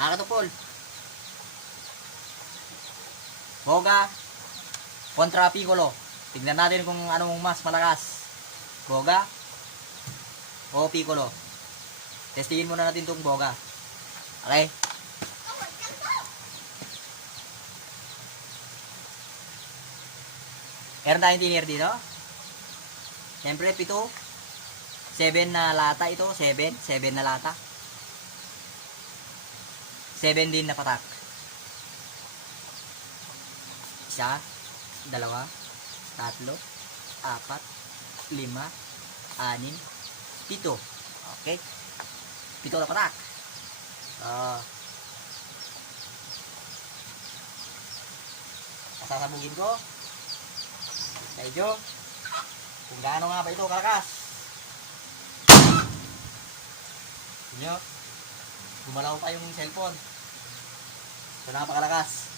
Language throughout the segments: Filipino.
Nakakatupol. Boga kontra Piccolo. Tignan natin kung anong mas malakas. Boga o Piccolo. Testingin muna natin itong Boga. Okay? Meron tayong tiner dito. Siyempre, 7. 7 na lata ito. 7 na lata. 7 din na patak. 1, 2, 3, 4, 5, 5, 6, 7. Okay? 7 na patak. Sasabugin ko. Medyo kung gaano nga ba ito kalakas. Inyo, gumalaw pa yung cellphone. So napakalakas.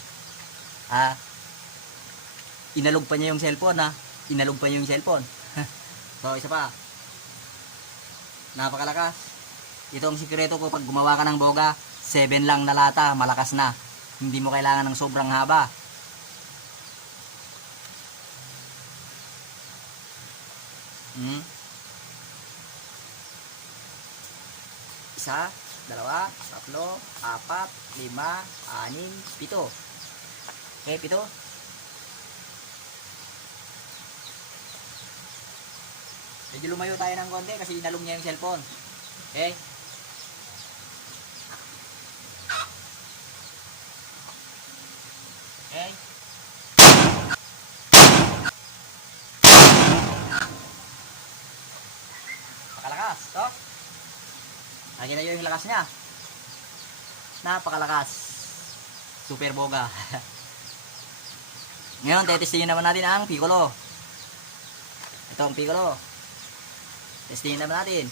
Inalog pa niya yung cellphone Inalog pa niya yung cellphone. So isa pa. Napakalakas. Ito ang sikreto ko pag gumawa ka ng boga. 7 lang na lata, malakas na. Hindi mo kailangan ng sobrang haba. Isa, 2, 3, 4, 5, 6, 7. Okay, 7. Medyo lumayo tayo ng konti kasi inalong niya yung cellphone. Okay? Okay? Napakalakas, to? Nakikita nyo yung lakas niya. Napakalakas. Super boga. Ngayon, testingin naman natin ang Piccolo. Ito ang Piccolo. Testingin naman natin.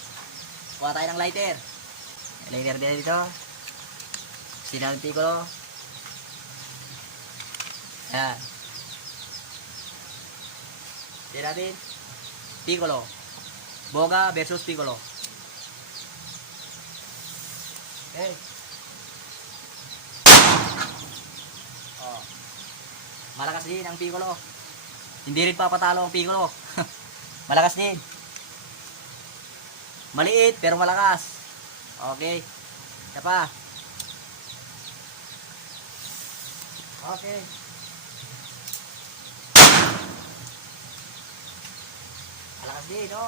Kuha tayo ng lighter. May lighter din dito. Testingin natin Piccolo. Ayan. Testingin natin Piccolo. Boga versus Piccolo. Okay. Malakas din ang Piccolo. Hindi rin papatalo ang Piccolo. Malakas din. Maliit pero malakas. Okay. Isa pa. Okay. Malakas din, no?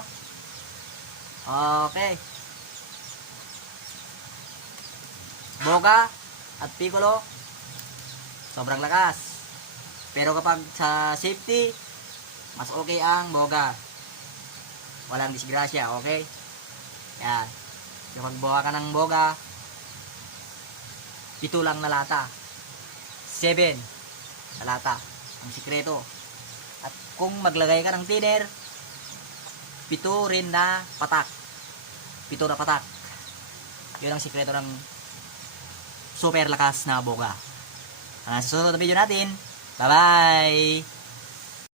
Okay. Boga at Piccolo sobrang lakas. Pero kapag sa safety, mas okay ang Boga. Walang disgrasya, okay? Yan. Kapag buha ka ng Boga, 7 lang na lata. 7 na lata. Ang sikreto. At kung maglagay ka ng thinner, 7 rin na patak. 7 na patak. Yun ang sikreto ng super lakas na Boga. Sa susunod na video natin, bye-bye!